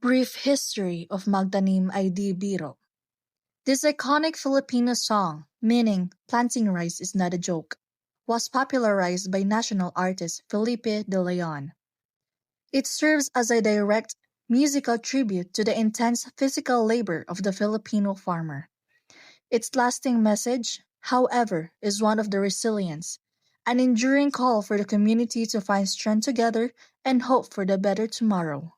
Brief History of Magtanim ay Di Biro. This iconic Filipino song, meaning planting rice is not a joke, was popularized by national artist Felipe De Leon. It serves as a direct musical tribute to the intense physical labor of the Filipino farmer. Its lasting message, however, is one of the resilience, an enduring call for the community to find strength together and hope for the better tomorrow.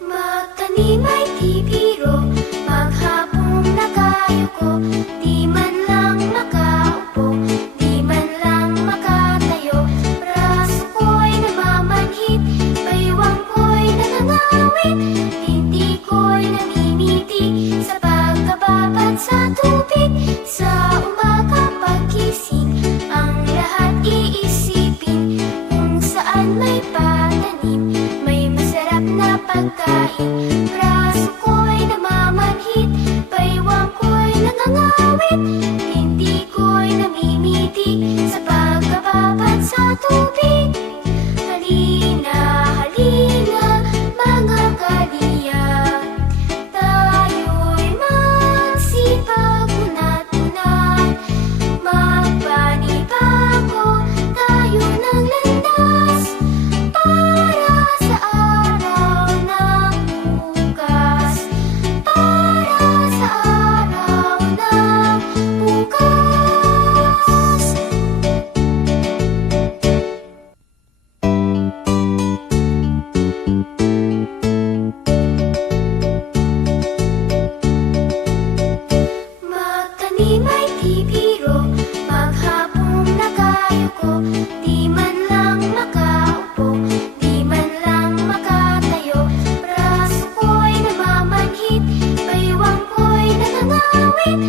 Magtanim ay di biro, maghapong nakayuko, di man lang makaupo, di man lang makatayo. Braso ko'y namamanhid, baywang ko'y nangangawit, tinti ko'y namimiti sa pagkababad sa tubig. Sa umaga pagkising, ang lahat iisipin kung saan may pananim, may masarap na pagkain. Braso ko'y namamanhid, baywang ko'y nangangawit, hindi ko'y namimiti sa pagkababad sa tubig. Halina, halina, mga kaliyan, tayo'y magsipag unat-unat, magpanibago tayo ng landas para sa araw ng bukas, para sa araw ng bukas. Magtanim ay di biro, maghapong nakayuko, di man lang makaupo, di man lang makatayo. Braso ko'y namamanhid, baywang ko'y nangangawit,